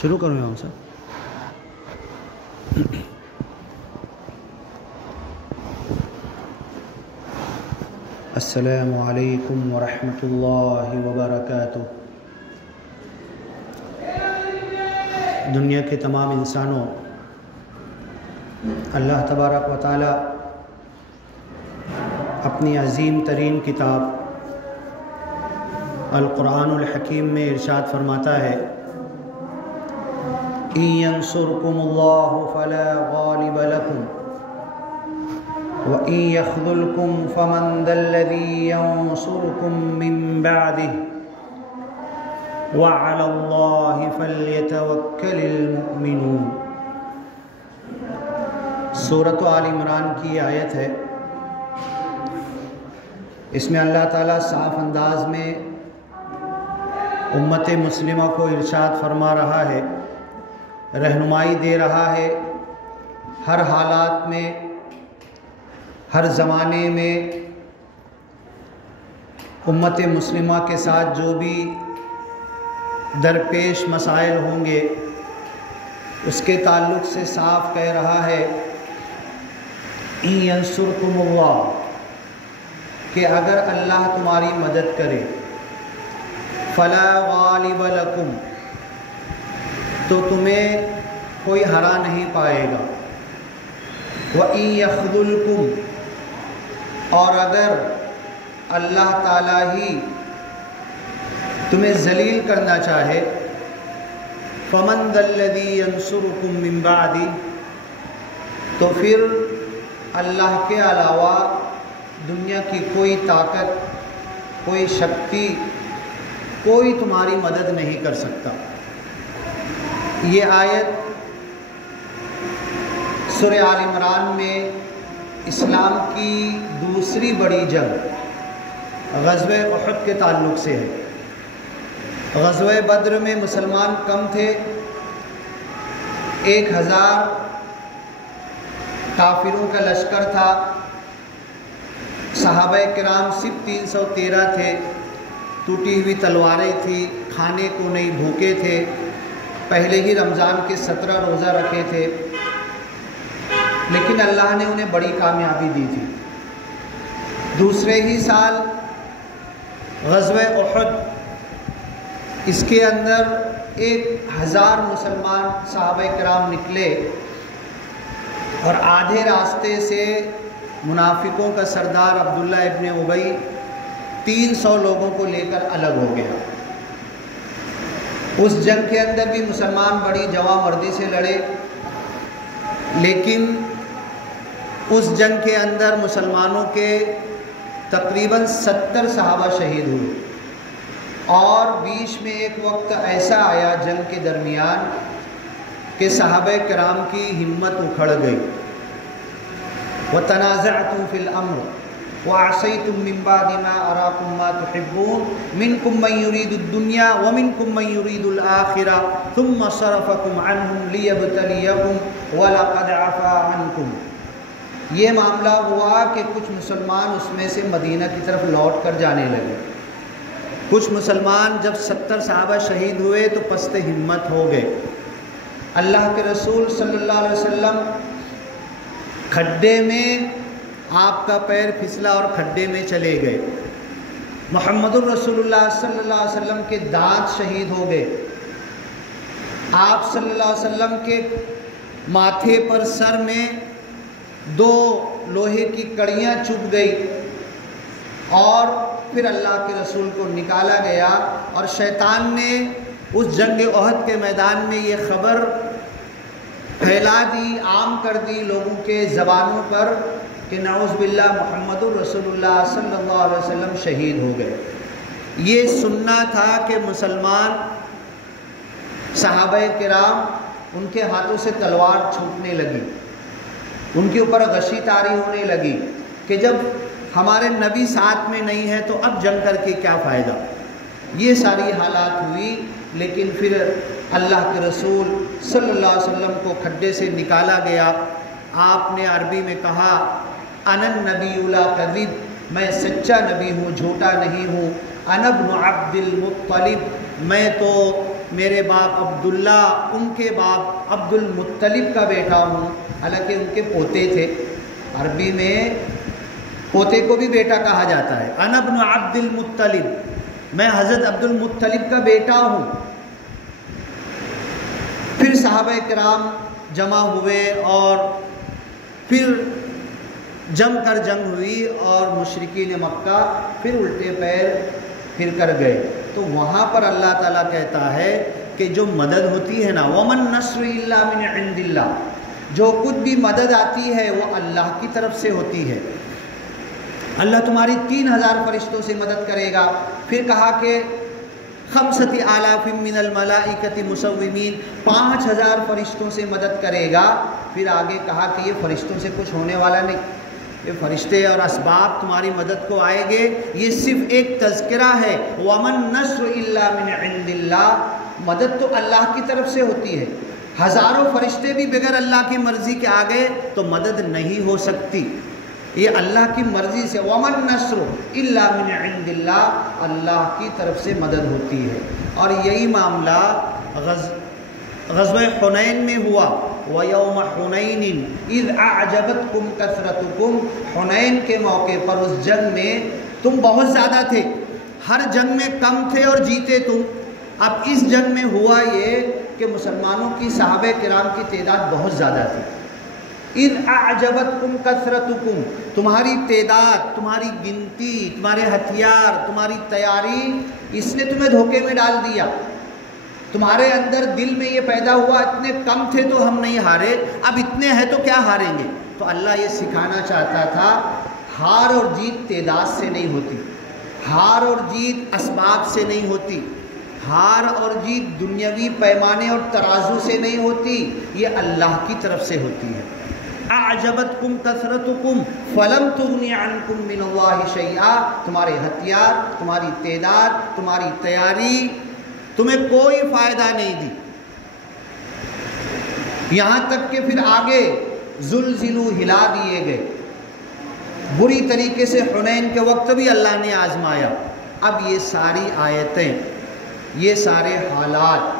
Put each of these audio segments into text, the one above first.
شروع کروں یہاں سے. السلام علیکم ورحمۃ اللہ وبرکاتہ. دنیا کے تمام انسانوں، اللہ تبارک و تعالی اپنی عظیم ترین کتاب القرآن الحکیم میں ارشاد فرماتا ہے: إِن يَنصُرْكُمُ اللَّهُ فَلَا غَالِبَ لَكُمْ وَإِن يَخْذُلْكُمْ فَمَنْ ذَا الَّذِي يَنصُرُكُمْ مِنْ بَعْدِهِ وَعَلَى اللَّهِ فَلْيَتَوَكَّلِ الْمُؤْمِنُونَ. سورۃ آل عمران کی آیت ہے. اس میں اللہ تعالیٰ صاف انداز میں امت مسلمہ کو ارشاد فرما رہا ہے، رہنمائی دے رہا ہے. ہر حالات میں، ہر زمانے میں امت مسلمہ کے ساتھ جو بھی درپیش مسائل ہوں گے اس کے تعلق سے صاف کہہ رہا ہے إِن يَنصُرْكُمُ اللَّهُ، کہ اگر اللہ تمہاری مدد کرے، فَلَا غَالِبَ لَكُمْ، تو تمہیں کوئی ہرا نہیں پائے گا. وَإِن يَخْذُلْكُمْ، اور اگر اللہ تعالیٰ ہی تمہیں ذلیل کرنا چاہے، فَمَنْ ذَا الَّذِي يَنصُرُكُمْ مِنْ بَعْدِهِ، تو پھر اللہ کے علاوہ دنیا کی کوئی طاقت، کوئی شکتی، کوئی تمہاری مدد نہیں کر سکتا. یہ آیت سورہ آل عمران میں اسلام کی دوسری بڑی جنگ غزوہ احد کے تعلق سے ہے. غزوہ بدر میں مسلمان کم تھے، 1000 کافروں کا لشکر تھا. صحابہ کرام صرف 313 تھے. ٹوٹی ہوئی تلواریں تھیں، کھانے کو نہیں، بھوکے تھے. پہلے ہی رمضان کے 17 روزہ رکھے تھے، لیکن اللہ نے انہیں بڑی کامیابی دی تھی. دوسرے ہی سال غزوہ احد، اس کے اندر 1000 مسلمان صحابہ کرام نکلے اور آدھے راستے سے منافقوں کا سردار عبداللہ ابن ابی 300 لوگوں کو لے کر الگ ہو گیا. اس جنگ کے اندر بھی مسلمان بڑی جواں مردی سے لڑے، لیکن اس جنگ کے اندر مسلمانوں کے تقریباً 70 صحابہ شہید ہوئے. اور بیچ میں ایک وقت ایسا آیا جنگ کے درمیان کہ صحابہ کرام کی ہمت اکھڑ گئی. وَتَنَازَعْتُمْ فِي الْأَمْرِ وَعَصَيْتُمْ مِنْ بَعْدِ مَا أَرَاكُمْ مَا تُحِبُّونَ مِنْكُمْ مَنْ يُرِيدُ الدُّنْيَا وَمِنْكُمْ مَنْ يُرِيدُ الْآخِرَةَ ثُمَّ صَرَفَكُمْ عَنْهُمْ لِيَبْتَلِيَكُمْ وَلَقَدْ عَفَا عَنْكُمْ. یہ معاملہ ہوا کہ کچھ مسلمان اس میں سے مدینہ کی طرف لوٹ کر جانے لگے. کچھ مسلمان جب 70 صحابہ شہید ہوئے تو پست ہمت ہو گئے. اللہ کے رسول صلی اللہ علیہ وسلم کھڈے میں آپ کا پیر پھسلا اور کھڈے میں چلے گئے. محمد الرسول اللہ صلی اللہ علیہ وسلم کے دانت شہید ہو گئے. آپ صلی اللہ علیہ وسلم کے ماتھے پر، سر میں 2 لوہے کی کڑیاں چبھ گئی، اور پھر اللہ کے رسول کو نکالا گیا. اور شیطان نے اس جنگ احد کے میدان میں یہ خبر پھیلا دی، عام کر دی لوگوں کے زبانوں پر کہ نعوذ باللہ محمد الرسول اللہ صلی اللہ علیہ وسلم شہید ہو گئے. یہ سننا تھا کہ مسلمان صحابہ کرام، ان کے ہاتھوں سے تلوار چھوٹنے لگی، ان کے اوپر غشی طاری ہونے لگی کہ جب ہمارے نبی ساتھ میں نہیں ہے تو اب جنگ کر کے کیا فائدہ. یہ ساری حالات ہوئی، لیکن پھر اللہ کے رسول صلی اللہ علیہ وسلم کو کھڈے سے نکالا گیا. آپ نے عربی میں کہا انا النبی لا کذب، میں سچا نبی ہوں، جھوٹا نہیں ہوں. انا ابن عبد المطلب، میں تو میرے باپ عبداللہ ان کے باپ عبد المطلب کا بیٹا ہوں، حالانکہ ان کے پوتے تھے۔ عربی میں پوتے کو بھی بیٹا کہا جاتا ہے۔ انا ابن عبد المطلب، میں حضرت عبد المطلب کا بیٹا ہوں۔ پھر صحابہ کرام جمع ہوئے اور پھر جم کر جنگ ہوئی اور مشرکین مکہ پھر الٹے پیر پھر کر گئے۔ تو وہاں پر اللہ تعالیٰ کہتا ہے کہ جو مدد ہوتی ہے نا، وَمَن نَّصْرُ إِلَّا مِنْ عِنْدِ اللَّهِ، جو کچھ بھی مدد آتی ہے وہ اللہ کی طرف سے ہوتی ہے۔ اللہ تمہاری 3000 فرشتوں سے مدد کرے گا۔ پھر کہا کہ 5,000 من الملائکۃ مسومین، 5000 فرشتوں سے مدد کرے گا۔ پھر آگے کہا کہ یہ فرشتوں سے کچھ ہونے والا نہیں، یہ فرشتے اور اسباب تمہاری مدد کو آئیں گے۔ یہ صرف ایک تذکرہ ہے، وَمَن نَّصْرُ إِلَّا مِنْ عِنْدِ اللَّهِ، مدد تو اللہ کی طرف سے ہوتی ہے۔ ہزاروں فرشتے بھی بغیر اللہ کی مرضی کے آ گئے تو مدد نہیں ہو سکتی، یہ اللہ کی مرضی سے۔ وَمَن نَّصْرُ إِلَّا مِنْ عِنْدِ اللَّهِ، اللہ کی طرف سے مدد ہوتی ہے۔ اور یہی معاملہ غزوہ حنین میں ہوا۔ وَيَوْمَ حُنَيْنٍ إِذْ أَعْجَبَتْكُمْ كَثْرَتُكُمْ، حنین کے موقع پر اس جنگ میں تم بہت زیادہ تھے، ہر جنگ میں کم تھے اور جیتے تم۔ اب اس جنگ میں ہوا یہ کہ مسلمانوں کی صحابہ کرام کی تعداد بہت زیادہ تھی۔ اِذْ أَعْجَبَتْكُمْ كَثْرَتُكُمْ، تمہاری تعداد، تمہاری گنتی، تمہارے ہتھیار، تمہاری تیاری، اس نے تمہیں دھوکے میں ڈال دیا۔ تمہارے اندر دل میں یہ پیدا ہوا اتنے کم تھے تو ہم نہیں ہارے، اب اتنے ہیں تو کیا ہاریں گے۔ تو اللہ یہ سکھانا چاہتا تھا ہار اور جیت تعداد سے نہیں ہوتی، ہار اور جیت اسباب سے نہیں ہوتی، ہار اور جیت دنیاوی پیمانے اور ترازو سے نہیں ہوتی، یہ اللہ کی طرف سے ہوتی ہے۔ اعجبتکم کثرتکم فلم تغنی عنکم من اللہ شیئا، تمہارے ہتھیار، تمہاری تعداد، تمہاری تیاری تمہیں کوئی فائدہ نہیں دی۔ یہاں تک کہ پھر آگے زلزلوا، ہلا دیے گئے بری طریقے سے۔ حنین کے وقت بھی اللہ نے آزمایا۔ اب یہ ساری آیتیں، یہ سارے حالات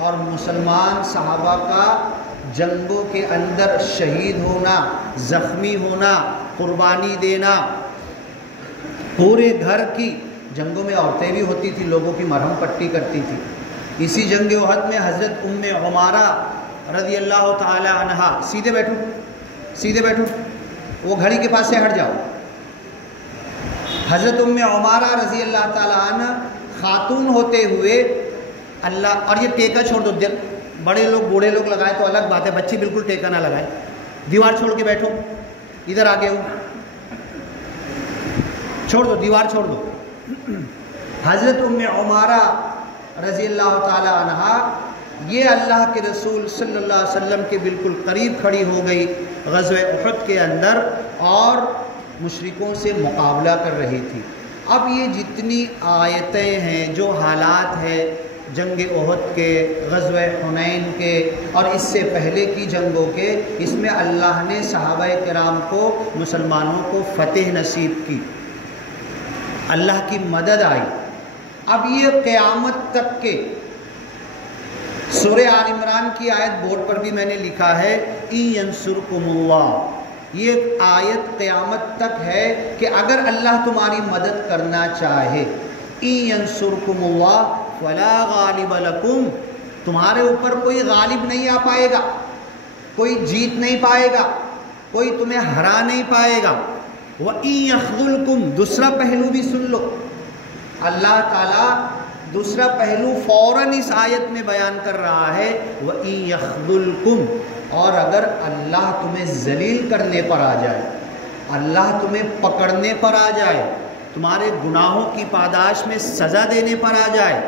اور مسلمان صحابہ کا جنگوں کے اندر شہید ہونا، زخمی ہونا، قربانی دینا، پورے گھر کی جنگوں میں عورتیں بھی ہوتی تھی، لوگوں کی مرہم پٹی کرتی تھی۔ اسی جنگ احد میں حضرت ام عمارہ رضی اللہ تعالی عنہا، سیدھے بیٹھو سیدھے بیٹھو، وہ گھڑی کے پاس سے ہٹ جاؤ۔ حضرت ام عمارہ رضی اللہ تعالی عنہ خاتون ہوتے ہوئے اللہ، اور یہ ٹیکا چھوڑ دو، بڑے لوگ بوڑھے لوگ لگائے تو الگ بات ہے، بچی بالکل ٹیکا نہ لگائے، دیوار چھوڑ کے بیٹھو، ادھر آگے ہو، چھوڑ دو، دیوار چھوڑ دو۔ حضرت ام عمارہ رضی اللہ تعالی عنہا یہ اللہ کے رسول صلی اللہ علیہ وسلم کے بالکل قریب کھڑی ہو گئی غزوہ احد کے اندر اور مشرکوں سے مقابلہ کر رہی تھی۔ اب یہ جتنی آیتیں ہیں، جو حالات ہیں جنگ احد کے، غزوہ حنین کے اور اس سے پہلے کی جنگوں کے، اس میں اللہ نے صحابہ کرام کو، مسلمانوں کو فتح نصیب کی، اللہ کی مدد آئی۔ اب یہ قیامت تک کے، سورہ آل عمران کی آیت بورڈ پر بھی میں نے لکھا ہے، اِن ینصرکم اللہ، یہ آیت قیامت تک ہے کہ اگر اللہ تمہاری مدد کرنا چاہے، اِن ینصرکم اللہ فلا غالب لکم، تمہارے اوپر کوئی غالب نہیں آ پائے گا، کوئی جیت نہیں پائے گا، کوئی تمہیں ہرا نہیں پائے گا۔ وَإِن يَخْذُلْكُمْ، دوسرا پہلو بھی سن لو، اللہ تعالیٰ دوسرا پہلو فوراً اس آیت میں بیان کر رہا ہے، وَإِن يَخْذُلْكُمْ، اور اگر اللہ تمہیں ذلیل کرنے پر آ جائے، اللہ تمہیں پکڑنے پر آ جائے، تمہارے گناہوں کی پاداش میں سزا دینے پر آ جائے،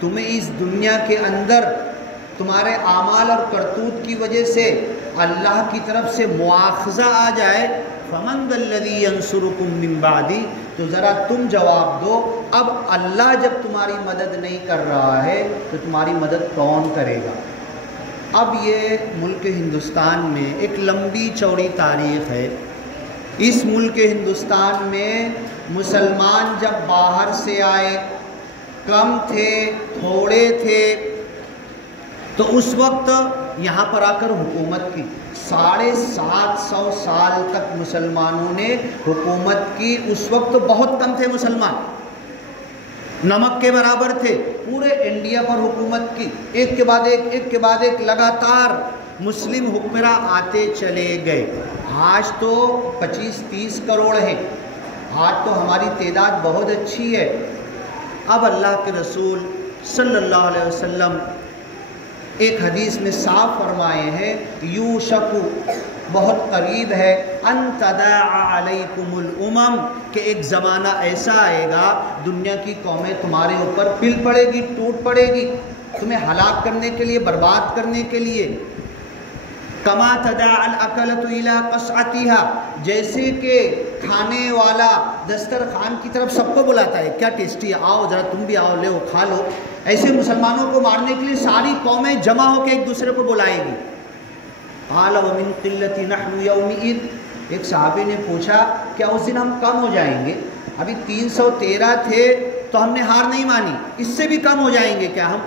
تمہیں اس دنیا کے اندر تمہارے اعمال اور کرتوت کی وجہ سے اللہ کی طرف سے مواخذہ آ جائے، فَمَنْ ذَا الَّذِي يَنْصُرُكُمْ مِنْ بَعْدِ، تو ذرا تم جواب دو، اب اللہ جب تمہاری مدد نہیں کر رہا ہے تو تمہاری مدد کون کرے گا؟ اب یہ ملک ہندوستان میں ایک لمبی چوڑی تاریخ ہے۔ اس ملک ہندوستان میں مسلمان جب باہر سے آئے، کم تھے، تھوڑے تھے، تو اس وقت یہاں پر آ کر حکومت کی 750 سال تک مسلمانوں نے حکومت کی. اس وقت بہت کم تھے مسلمان، نمک کے برابر تھے. پورے انڈیا پر حکومت کی، ایک کے بعد ایک، ایک کے بعد ایک، لگاتار مسلم حکمراں آتے چلے گئے. آج تو 25-30 کروڑ ہیں، آج تو ہماری تعداد بہت اچھی ہے. اب اللہ کے رسول صلی اللہ علیہ وسلم ایک حدیث میں صاف فرمائے ہیں، یوشک، بہت قریب ہے، ان تداعى علیکم الامم، کہ ایک زمانہ ایسا آئے گا دنیا کی قومیں تمہارے اوپر پل پڑے گی، ٹوٹ پڑے گی، تمہیں ہلاک کرنے کے لیے، برباد کرنے کے لیے. کما تداعى الاکلۃ الی قصعتها، جیسے کہ کھانے والا دسترخوان کی طرف سب کو بلاتا ہے، کیا ٹیسٹی ہے، آؤ ذرا تم بھی آؤ، لے کھا لو. ایسے مسلمانوں کو مارنے کے لیے ساری قومیں جمع ہو کے ایک دوسرے کو بلائے گی. قال ومن قلۃ نحن یومئذ، ایک صحابی نے پوچھا کیا اس دن ہم کم ہو جائیں گے؟ ابھی 313 تھے تو ہم نے ہار نہیں مانی، اس سے بھی کم ہو جائیں گے کیا ہم؟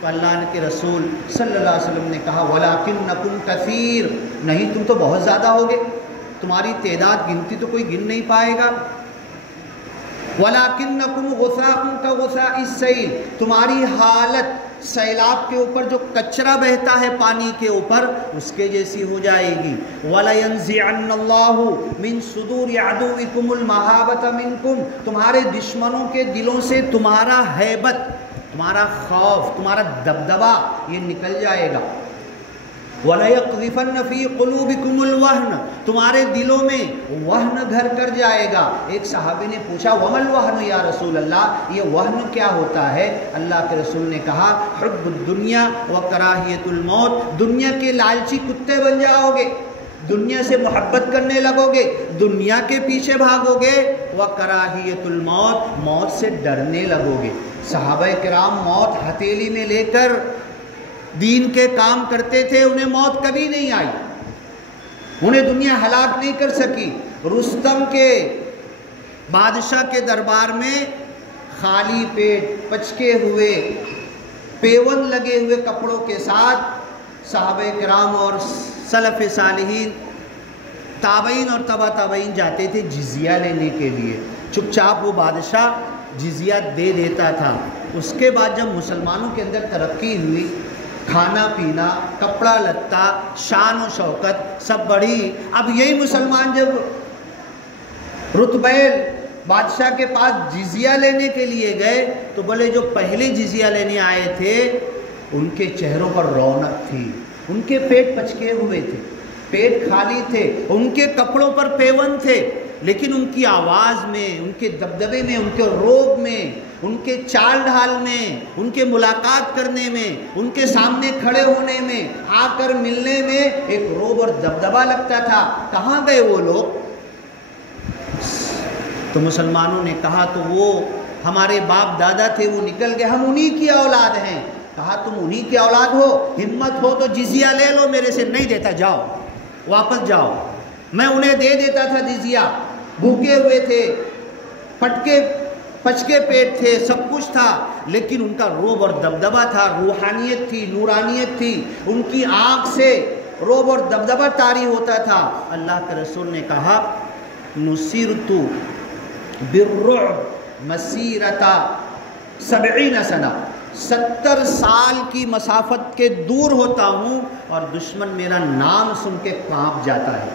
تو اللہ کے رسول صلی اللہ علیہ وسلم نے کہا وَلَكِنَّكُمْ كَثِيرٌ، نہیں تم تو بہت زیادہ ہوگے، تمہاری تعداد گنتی تو کوئی گن نہیں پائے گا. وَلَكِنَّكُمْ غُثَاءٌ كَغُثَاءِ السَّيْلِ، تمہاری حالت سیلاب کے اوپر جو کچرا بہتا ہے پانی کے اوپر، اس کے جیسی ہو جائے گی. وَلَيَنزِعَنَّ اللَّهُ مِن صُدُورِ عَدُوِّكُمُ الْمَهَابَةَ مِنكُمْ، تمہارے دشمنوں کے دلوں سے تمہارا ہیبت، تمہارا خوف، تمہارا دبدبا یہ نکل جائے گا. وَلَيَقْذِفَنَّ فِي قُلُوبِكُمُ الْوَهْنَ، تمہارے دلوں میں وہن گھر کر جائے گا. ایک صحابی نے پوچھا وَمَا الْوَهْنُ یا رسول اللہ، یہ وہن کیا ہوتا ہے؟ اللہ کے رسول نے کہا حب الدنیا وکراہیت الموت، دنیا کے لالچی کتے بن جاؤ گے، دنیا سے محبت کرنے لگو گے، دنیا کے پیچھے بھاگو گے، وکراہیت الموت، موت سے ڈرنے لگو گے. صحابہ کرام موت ہتھیلی میں لے کر دین کے کام کرتے تھے، انہیں موت کبھی نہیں آئی، انہیں دنیا ہلاک نہیں کر سکی. رستم کے بادشاہ کے دربار میں خالی پیٹ، پچکے ہوئے، پیون لگے ہوئے کپڑوں کے ساتھ صحابہ کرام اور سلف صالحین، تابعین اور تبع تابعین جاتے تھے جزیہ لینے کے لیے. چپ چاپ وہ بادشاہ جزیہ دے دیتا تھا. اس کے بعد جب مسلمانوں کے اندر ترقی ہوئی، کھانا پینا، کپڑا لتا، شان و شوکت سب بڑھی، اب یہی مسلمان جب رتبیل بادشاہ کے پاس جزیہ لینے کے لیے گئے تو بولے جو پہلے جزیہ لینے آئے تھے ان کے چہروں پر رونق تھی، ان کے پیٹ پچکے ہوئے تھے، پیٹ خالی تھے، ان کے کپڑوں پر پیون تھے، لیکن ان کی آواز میں، ان کے دبدبے میں، ان کے روب میں، ان کے چال ڈھال میں، ان کے ملاقات کرنے میں، ان کے سامنے کھڑے ہونے میں، آ کر ملنے میں ایک روب اور دبدبا لگتا تھا. کہاں گئے وہ لوگ؟ تو مسلمانوں نے کہا تو وہ ہمارے باپ دادا تھے، وہ نکل گئے، ہم انہی کی اولاد ہیں. کہا تم انہی کی اولاد ہو، ہمت ہو تو جزیہ لے لو میرے سے. نہیں دیتا، جاؤ واپس جاؤ. میں انہیں دے دیتا تھا جزیہ، بھوکے ہوئے تھے، پچکے پیٹ تھے، سب کچھ تھا، لیکن ان کا روب اور دبدبا تھا، روحانیت تھی، نورانیت تھی، ان کی آنکھ سے روب اور دبدبا طاری ہوتا تھا. اللہ کے رسول نے کہا نصرت بالرعب مسیرۃ 70 سنہ، 70 سال کی مسافت کے دور ہوتا ہوں اور دشمن میرا نام سن کے کانپ جاتا ہے،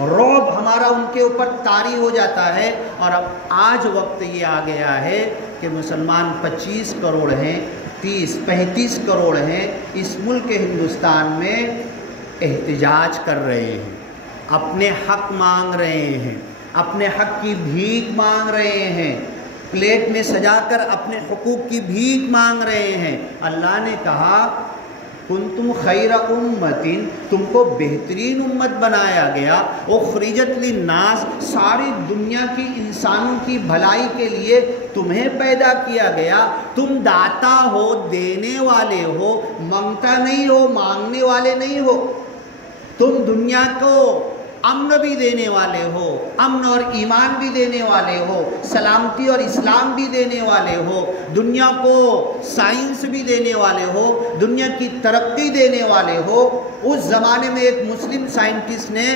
رعب ہمارا ان کے اوپر طاری ہو جاتا ہے. اور اب آج وقت یہ آ گیا ہے کہ مسلمان 25 کروڑ ہیں، 30-35 کروڑ ہیں. اس ملک ہندوستان میں احتجاج کر رہے ہیں، اپنے حق مانگ رہے ہیں، اپنے حق کی بھیک مانگ رہے ہیں، پلیٹ میں سجا کر اپنے حقوق کی بھیک مانگ رہے ہیں. اللہ نے کہا کنتم خیر امت، تم کو بہترین امت بنایا گیا، اخرجت للناس، ساری دنیا کی انسانوں کی بھلائی کے لیے تمہیں پیدا کیا گیا. تم داتا ہو، دینے والے ہو، منگتا نہیں ہو، مانگنے والے نہیں ہو. تم دنیا کو امن بھی دینے والے ہو، امن اور ایمان بھی دینے والے ہو، سلامتی اور اسلام بھی دینے والے ہو، دنیا کو سائنس بھی دینے والے ہو، دنیا کی ترقی دینے والے ہو۔ اس زمانے میں ایک مسلم سائنٹسٹ نے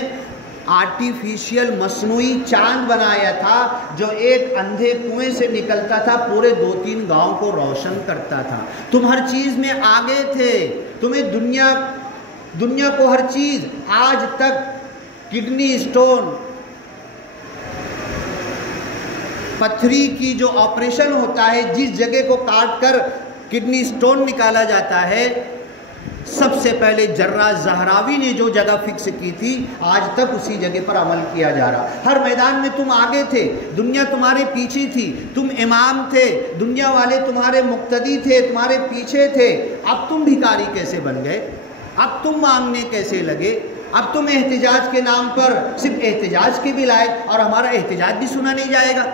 آرٹیفیشیل مصنوعی چاند بنایا تھا جو ایک اندھے کنویں سے نکلتا تھا، پورے 2-3 گاؤں کو روشن کرتا تھا۔ تم ہر چیز میں آگے تھے، تمہیں دنیا کو ہر چیز، آج تک کڈنی اسٹون، پتھری کی جو آپریشن ہوتا ہے، جس جگہ کو کاٹ کر کڈنی اسٹون نکالا جاتا ہے، سب سے پہلے جراح زہراوی نے جو جگہ فکس کی تھی، آج تک اسی جگہ پر عمل کیا جا رہا۔ ہر میدان میں تم آگے تھے، دنیا تمہارے پیچھے تھی، تم امام تھے، دنیا والے تمہارے مقتدی تھے، تمہارے پیچھے تھے۔ اب تم بھکاری کیسے بن گئے؟ اب تم مانگنے کیسے لگے؟ اب تم احتجاج کے نام پر صرف احتجاج کے بھی لائق، اور ہمارا احتجاج بھی سنا نہیں جائے گا،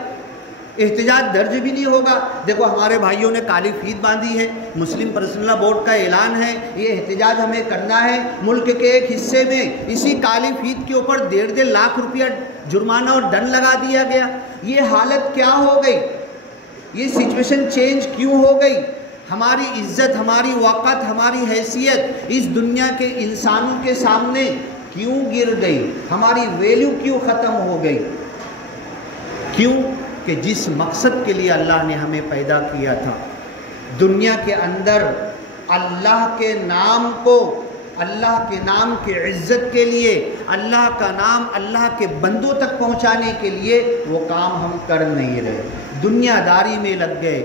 احتجاج درج بھی نہیں ہوگا۔ دیکھو ہمارے بھائیوں نے کالی فیت باندھی ہے، مسلم پرسنل لا بورڈ کا اعلان ہے، یہ احتجاج ہمیں کرنا ہے۔ ملک کے ایک حصے میں اسی کالی فیت کے اوپر 1.5 لاکھ روپیہ جرمانہ اور ڈنڈ لگا دیا گیا۔ یہ حالت کیا ہو گئی؟ یہ سچویشن چینج کیوں ہو گئی؟ ہماری عزت، ہماری وقت، ہماری حیثیت اس دنیا کے انسانوں کے سامنے کیوں گر گئی؟ ہماری ویلیو کیوں ختم ہو گئی؟ کیوں کہ جس مقصد کے لیے اللہ نے ہمیں پیدا کیا تھا، دنیا کے اندر اللہ کے نام کو، اللہ کے نام کی عزت کے لیے، اللہ کا نام اللہ کے بندوں تک پہنچانے کے لیے وہ کام ہم کر نہیں رہے، دنیا داری میں لگ گئے،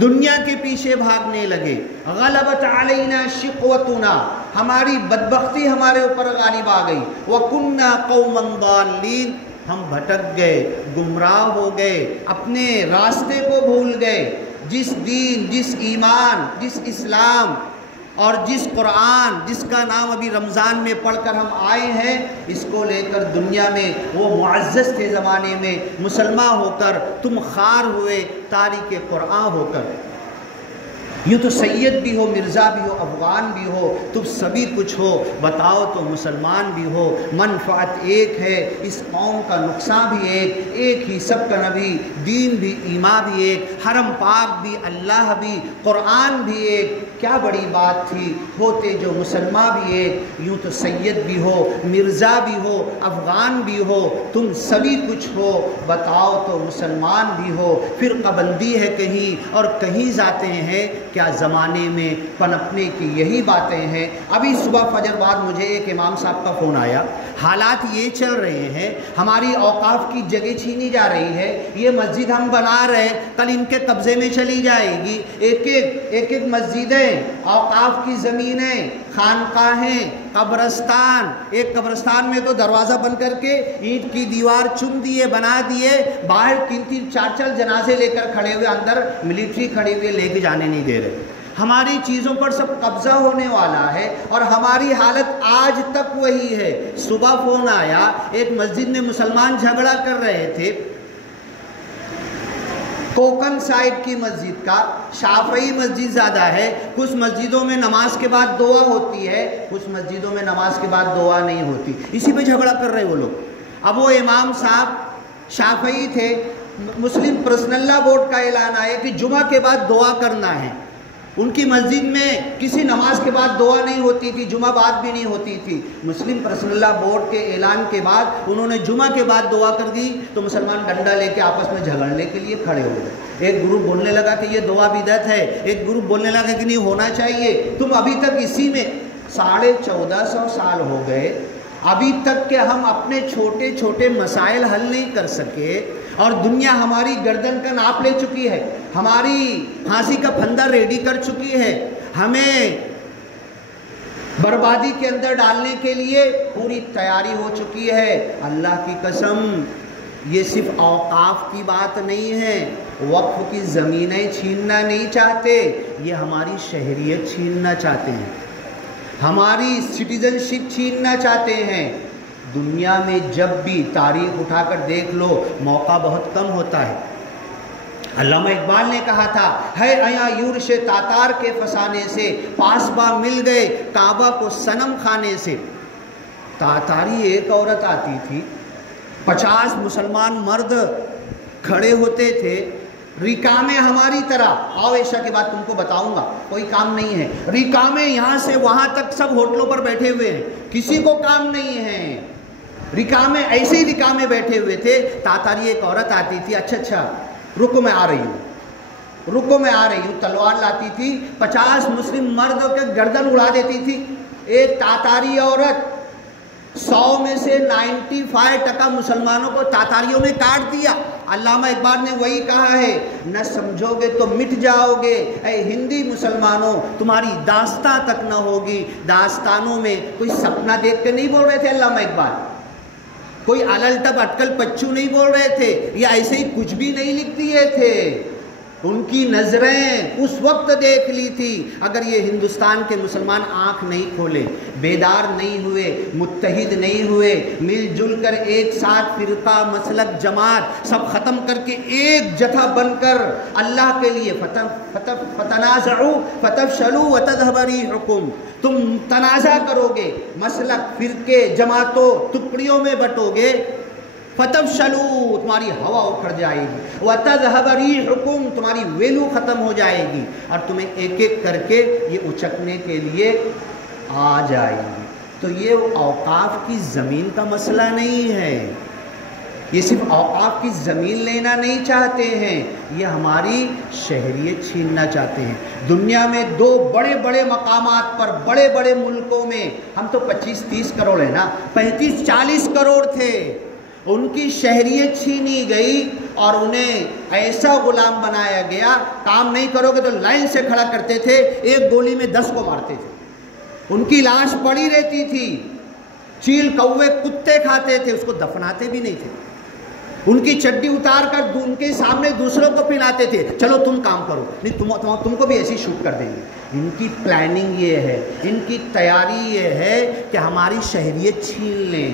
دنیا کے پیچھے بھاگنے لگے۔ غلبت علینا شقوتنا، ہماری بدبختی ہمارے اوپر غالب آ گئی۔ وَكُنَّا قَوْمًا ضَالِّينَ، ہم بھٹک گئے، گمراہ ہو گئے، اپنے راستے کو بھول گئے۔ جس دین، جس ایمان، جس اسلام اور جس قرآن، جس کا نام ابھی رمضان میں پڑھ کر ہم آئے ہیں، اس کو لے کر دنیا میں وہ معزز تھے زمانے میں، مسلمان ہو کر تم خار ہوئے، تارک قرآن ہو کر۔ یوں تو سید بھی ہو، مرزا بھی ہو، افغان بھی ہو، تم سبھی کچھ ہو، بتاؤ تو مسلمان بھی ہو، منفعت ایک ہے، اس قوم کا نقصان بھی ایک ہی، سب کا نبی، دین بھی، ایمان بھی ایک، حرم پاک بھی، اللہ بھی، قرآن بھی ایک، کیا بڑی بات تھی، ہوتے جو مسلمان بھی ایک۔ یوں تو سید بھی ہو، مرزا بھی ہو، افغان بھی ہو، تم سبھی کچھ ہو، بتاؤ تو مسلمان بھی ہو۔ فرقہ بندی ہے کہیں اور کہیں ذاتیں ہیں، کیا زمانے میں پنپنے کی یہی باتیں ہیں۔ ابھی صبح فجر بعد مجھے ایک امام صاحب کا فون آیا، حالات یہ چل رہے ہیں، ہماری اوقاف کی جگہ چھینی جا رہی ہے، یہ مسجد ہم بنا رہے ہیں، کل ان کے قبضے میں چلی جائے گی، ایک ایک مسجدیں، اوقاف کی زمینیں، خانقاہیں، قبرستان، ایک قبرستان میں تو دروازہ بند کر کے اینٹ کی دیوار چن دیے، بنا دیے، باہر 3-3 4 جنازے لے کر کھڑے ہوئے، اندر ملٹری کھڑی ہوئے، لے کے جانے نہیں دے رہے۔ ہماری چیزوں پر سب قبضہ ہونے والا ہے، اور ہماری حالت آج تک وہی ہے۔ صبح فون آیا، ایک مسجد میں مسلمان جھگڑا کر رہے تھے، کوکن سائڈ کی مسجد کا، شافعی مسجد زیادہ ہے، کچھ مسجدوں میں نماز کے بعد دعا ہوتی ہے، کچھ مسجدوں میں نماز کے بعد دعا نہیں ہوتی، اسی پہ جھگڑا کر رہے وہ لوگ۔ اب وہ امام صاحب شافعی تھے، مسلم پرسنل لا بورڈ کا اعلان آیا کہ جمعہ کے بعد دعا کرنا ہے، ان کی مسجد میں کسی نماز کے بعد دعا نہیں ہوتی تھی، جمعہ بعد بھی نہیں ہوتی تھی۔ مسلم پرسنل لا بورڈ کے اعلان کے بعد انہوں نے جمعہ کے بعد دعا کر دی، تو مسلمان ڈنڈا لے کے آپس میں جھگڑنے کے لیے کھڑے ہو گئے۔ ایک گروپ بولنے لگا کہ یہ دعا بدعت ہے، ایک گروپ بولنے لگا کہ نہیں ہونا چاہیے۔ تم ابھی تک اسی میں 1450 سال ہو گئے، ابھی تک کہ ہم اپنے چھوٹے چھوٹے مسائل حل نہیں کر سکے، اور دنیا ہماری گردن کا ناپ لے چکی ہے، ہماری پھانسی کا پھندا ریڈی کر چکی ہے، ہمیں بربادی کے اندر ڈالنے کے لیے پوری تیاری ہو چکی ہے۔ اللہ کی قسم، یہ صرف اوقاف کی بات نہیں ہے، وقف کی زمینیں چھیننا نہیں چاہتے، یہ ہماری شہریت چھیننا چاہتے ہیں، ہماری سٹیزن شپ چھیننا چاہتے ہیں۔ دنیا میں جب بھی تاریخ اٹھا کر دیکھ لو، موقع بہت کم ہوتا ہے۔ علامہ اقبال نے کہا تھا، ہے ایاں یورش تاتار کے فسانے سے، پاسباں مل گئے کعبہ کو صنم خانے سے۔ تاتاری ایک عورت آتی تھی، 50 مسلمان مرد کھڑے ہوتے تھے، ریکامے ہماری طرح، آؤ عشاء کے بعد تم کو بتاؤں گا، کوئی کام نہیں ہے، ریکامے یہاں سے وہاں تک سب ہوٹلوں پر بیٹھے ہوئے ہیں، کسی کو کام نہیں ہے، ریکامے ایسے ہی ریکامے بیٹھے ہوئے تھے۔ تاتاری ایک عورت آتی تھی، اچھا رکو میں آ رہی ہوں، تلوار لاتی تھی، 50 مسلم مرد کے گردن اڑا دیتی تھی۔ ایک تاتاری عورت 100 میں سے 95% مسلمانوں کو تاتاریوں نے کاٹ دیا۔ علامہ اقبال نے وہی کہا ہے، نہ سمجھو گے تو مٹ جاؤ گے، اے ہندی مسلمانوں تمہاری داستان تک نہ ہوگی۔ داستانوں میں کوئی سپنا دیکھ کے نہیں بول رہے تھے علامہ اقبال، کوئی الل ٹپ اٹکل پچو نہیں بول رہے تھے، یا ایسے ہی کچھ بھی نہیں لکھ دیے تھے۔ ان کی نظریں اس وقت دیکھ لی تھی، اگر یہ ہندوستان کے مسلمان آنکھ نہیں کھولے، بیدار نہیں ہوئے، متحد نہیں ہوئے، مل جل کر ایک ساتھ فرقہ مسلک جماعت سب ختم کر کے ایک جتھا بن کر اللہ کے لیے فتنازعوا فتفشلوا وتذهب ريحكم، تم تنازع کرو گے، مسلک فرقے جماعتوں ٹکڑیوں میں بٹو گے، فتفشلوا تمہاری ہوا اکھڑ جائے گی، وتذهب ريحكم تمہاری ویلو ختم ہو جائے گی، اور تمہیں ایک ایک کر کے یہ اچکنے کے لیے آ جائے گی۔ تو یہ اوقاف کی زمین کا مسئلہ نہیں ہے، یہ صرف اوقاف کی زمین لینا نہیں چاہتے ہیں، یہ ہماری شہریت چھیننا چاہتے ہیں۔ دنیا میں 2 بڑے بڑے مقامات پر، بڑے بڑے ملکوں میں، ہم تو 25-30 کروڑ ہیں نا، 35-40 کروڑ تھے، ان کی شہریت چھینی گئی اور انہیں ایسا غلام بنایا گیا، کام نہیں کرو گے تو لائن سے کھڑا کرتے تھے، ایک گولی میں 10 کو مارتے تھے، ان کی لاش پڑی رہتی تھی، چیل کوے کتے کھاتے تھے، اس کو دفناتے بھی نہیں تھے، ان کی چڈی اتار کر ان کے سامنے دوسروں کو پہناتے تھے، چلو تم کام کرو، نہیں تم کو بھی ایسی شوٹ کر دیں گے۔ ان کی پلاننگ یہ ہے، ان کی تیاری یہ ہے کہ ہماری شہریت چھین لیں۔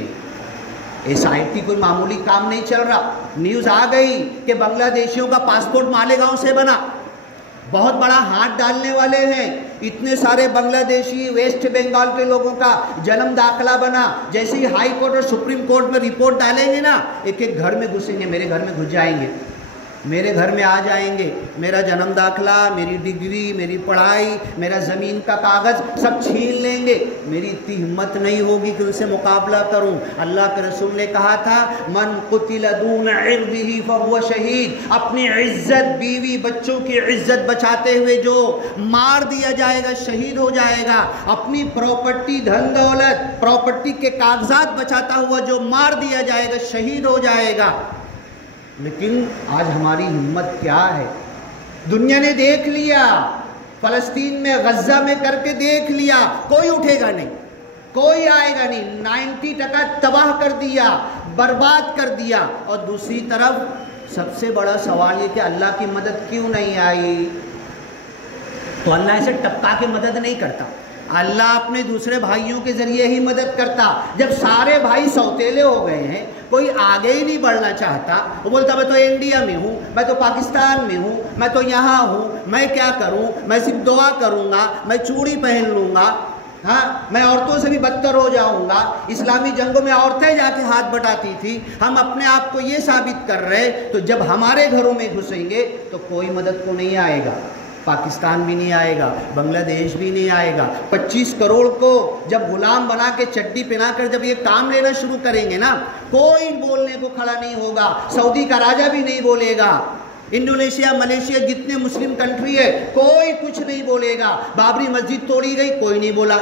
SIT کوئی معمولی کام نہیں چل رہا، نیوز آ گئی کہ بنگلہ دیشیوں کا پاسپورٹ مالیگاؤں سے بنا، بہت بڑا ہاتھ ڈالنے والے ہیں، اتنے سارے بنگلہ دیشی ویسٹ بنگال کے لوگوں کا جنم داخلہ بنا، جیسے ہی ہائی کورٹ اور سپریم کورٹ میں رپورٹ ڈالیں گے نا، ایک ایک گھر میں گھسیں گے، میرے گھر میں گھس جائیں گے، میرے گھر میں آ جائیں گے، میرا جنم داخلہ، میری ڈگری، میری پڑھائی، میرا زمین کا کاغذ سب چھین لیں گے، میری اتنی ہمت نہیں ہوگی کہ ان سے مقابلہ کروں۔ اللہ کے رسول نے کہا تھا، من قتل دون عرضه فهو شہید، اپنی عزت، بیوی بچوں کی عزت بچاتے ہوئے جو مار دیا جائے گا شہید ہو جائے گا، اپنی پراپرٹی، دھن دولت، پراپرٹی کے کاغذات بچاتا ہوا جو مار دیا جائے گا شہید ہو جائے گا۔ لیکن آج ہماری ہمت کیا ہے؟ دنیا نے دیکھ لیا، فلسطین میں، غزہ میں کر کے دیکھ لیا، کوئی اٹھے گا نہیں، کوئی آئے گا نہیں، 90% تباہ کر دیا، برباد کر دیا۔ اور دوسری طرف سب سے بڑا سوال یہ کہ اللہ کی مدد کیوں نہیں آئی؟ تو اللہ ایسے ٹپکا کے مدد نہیں کرتا، اللہ اپنے دوسرے بھائیوں کے ذریعے ہی مدد کرتا۔ جب سارے بھائی سوتیلے ہو گئے ہیں، کوئی آگے ہی نہیں بڑھنا چاہتا، وہ بولتا میں تو انڈیا میں ہوں، میں تو پاکستان میں ہوں، میں تو یہاں ہوں، میں کیا کروں، میں صرف دعا کروں گا، میں چوڑی پہن لوں گا، ہاں میں عورتوں سے بھی بدتر ہو جاؤں گا۔ اسلامی جنگوں میں عورتیں جا کے ہاتھ بٹاتی تھی، ہم اپنے آپ کو یہ ثابت کر رہے، تو جب ہمارے گھروں میں گھسیں گے تو کوئی مدد کو نہیں آئے گا، پاکستان بھی نہیں آئے گا، بنگلہ دیش بھی نہیں آئے گا۔ 25 کروڑ کو جب غلام بنا کے چڈی پہنا کر جب یہ کام لینا شروع کریں گے نا، کوئی بولنے کو کھڑا نہیں ہوگا، سعودی کا راجہ بھی نہیں بولے گا، انڈونیشیا، ملیشیا جتنے مسلم کنٹری ہے کوئی کچھ نہیں بولے گا۔ بابری مسجد توڑی گئی، کوئی نہیں بولا،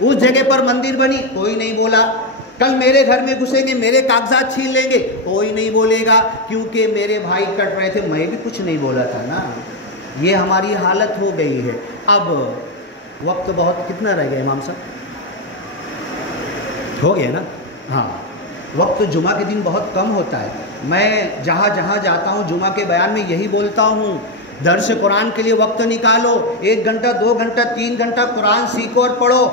اس جگہ پر مندر بنی، کوئی نہیں بولا، کل میرے گھر میں گھسیں گے، میرے کاغذات چھین لیں گے، کوئی نہیں بولے گا، کیونکہ میرے بھائی کٹ رہے تھے، میں بھی کچھ نہیں بولا تھا نا۔ یہ ہماری حالت ہو گئی ہے۔ اب وقت بہت کتنا رہ گیا امام صاحب؟ ہو گیا نا؟ ہاں، وقت جمعہ کے دن بہت کم ہوتا ہے۔ میں جہاں جہاں جاتا ہوں جمعہ کے بیان میں یہی بولتا ہوں، درس قرآن کے لیے وقت نکالو، 1 گھنٹہ 2 گھنٹہ 3 گھنٹہ قرآن سیکھو اور پڑھو۔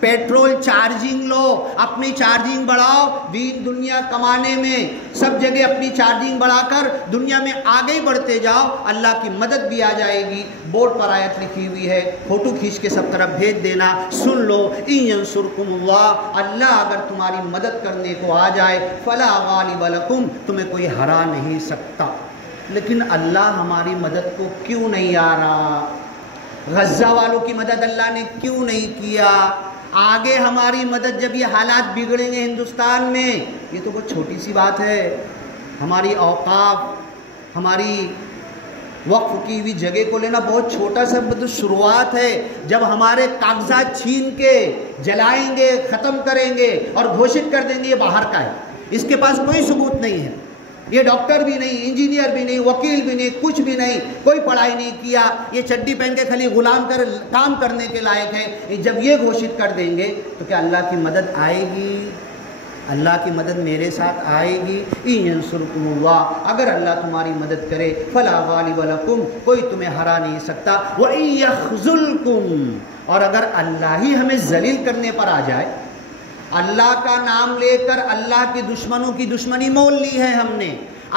پیٹرول چارجنگ لو، اپنی چارجنگ بڑھاؤ، دین دنیا کمانے میں سب جگہ اپنی چارجنگ بڑھا کر دنیا میں آگے ہی بڑھتے جاؤ، اللہ کی مدد بھی آ جائے گی۔ بورڈ پر آیت لکھی ہوئی ہے، فوٹو کھینچ کے سب طرف بھیج دینا، سن لو، ان ینصرکم اللہ، اللہ اگر تمہاری مدد کرنے کو آ جائے، فلا غالب لکم، تمہیں کوئی ہرا نہیں سکتا۔ لیکن اللہ ہماری مدد کو کیوں نہیں آ رہا؟ غزہ والوں کی مدد اللہ نے کیوں نہیں کیا؟ آگے ہماری مدد جب یہ حالات بگڑیں گے ہندوستان میں، یہ تو بہت چھوٹی سی بات ہے، ہماری اوقاف، ہماری وقف کی ہوئی جگہ کو لینا بہت چھوٹا سا شروعات ہے۔ جب ہمارے کاغذات چھین کے جلائیں گے، ختم کریں گے اور گھوشت کر دیں گے یہ باہر کا ہے، اس کے پاس کوئی ثبوت نہیں ہے، یہ ڈاکٹر بھی نہیں، انجینئر بھی نہیں، وکیل بھی نہیں، کچھ بھی نہیں، کوئی پڑھائی نہیں کیا، یہ چڈی پہن کے خالی غلام کر کام کرنے کے لائق ہے، جب یہ گھوشت کر دیں گے تو کیا اللہ کی مدد آئے گی؟ اللہ کی مدد میرے ساتھ آئے گی۔ ان ینصرکم اللہ، اگر اللہ تمہاری مدد کرے، فلا غالب لکم، کوئی تمہیں ہرا نہیں سکتا، وَإِن يَخْذُلْكُمْ، اور اگر اللہ ہی ہمیں ذلیل کرنے پر آ جائے، اللہ کا نام لے کر اللہ کے دشمنوں کی دشمنی مول لی ہے ہم نے،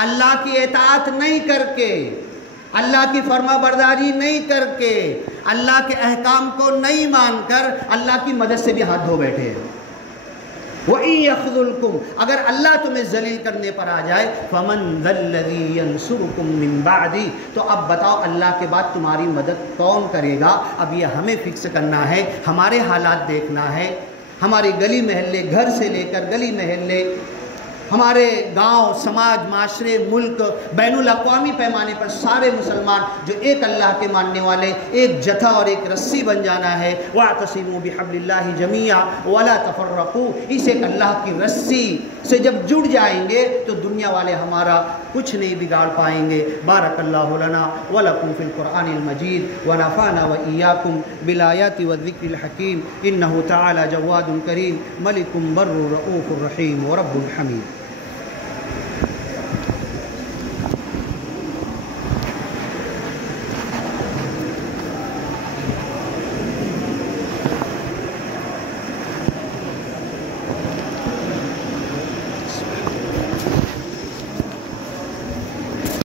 اللہ کی اطاعت نہیں کر کے، اللہ کی فرما برداری نہیں کر کے، اللہ کے احکام کو نہیں مان کر اللہ کی مدد سے بھی ہاتھ دھو بیٹھے ہیں۔ وَإِن يَخْذُلْكُمْ، اگر اللہ تمہیں ذلیل کرنے پر آ جائے، فَمَنْ ذَا الَّذِي يَنْصُرُكُمْ مِنْ بَعْدِهِ، تو اب بتاؤ اللہ کے بعد تمہاری مدد کون کرے گا؟ اب یہ ہمیں فکس کرنا ہے، ہمارے حالات دیکھنا ہے، ہمارے گلی محلے، گھر سے لے کر گلی محلے، ہمارے گاؤں، سماج، معاشرے، ملک، بین الاقوامی پیمانے پر سارے مسلمان جو ایک اللہ کے ماننے والے، ایک جتھا اور ایک رسی بن جانا ہے۔ وَاعْتَصِمُوا بِحَبْلِ اللَّهِ جَمِيعًا وَلَا تَفَرَّقُوا، اس ایک اللہ کی رسی سے جب جڑ جائیں گے تو دنیا والے ہمارا کچھ نہیں بگاڑ پائیں گے۔ بارک اللہ لنا وَلَكُمْ فِي الْقُرْآنِ الْمَجِيدِ وَنَفَعَنَا وَإِيَّاكُمْ بِالْآيَاتِ وَالذِّكْرِ الْحَكِيمِ إِنَّهُ تَعَالَى جَوَادٌ كَرِيمٌ مَلِكٌ بَرٌّ رَءُوفٌ رَحِيمٌ وَرَبٌّ حَمِيدٌ۔